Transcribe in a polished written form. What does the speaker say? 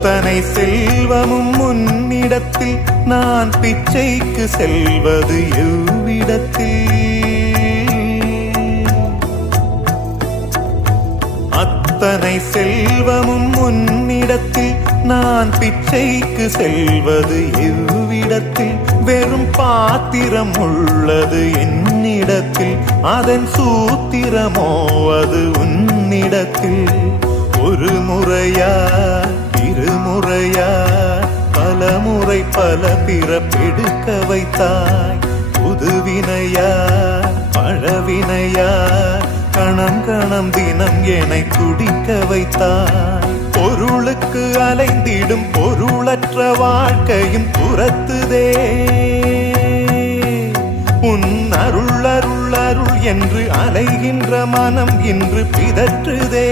தனை செல்வமும் முன்னிடத்தில் நான் பிச்சைக்கு செல்வது எவ்விடத்தில்? அத்தனை செல்வமும் முன்னிடத்தில் நான் பிச்சைக்கு செல்வது எவ்விடத்தில்? வெறும் பாத்திரம் உள்ளது என்னிடத்தில், அதன் சூத்திரமோ அது உன்னிடத்தில். ஒரு முறையா இருமுறையா பலமுறை பல பிறப்பெடுக்க வைத்தாய். புதுவினையா பழவினையா கணம் கணம் தினம் என்னை துடிக்க வைத்தாய். பொருளுக்கு அலைந்திடும் பொருளற்ற வாழ்க்கையும் துரத்துதே. உன் அருள் அருள் அருள் என்று அலைகின்ற மனம் இன்று பிதற்றுதே.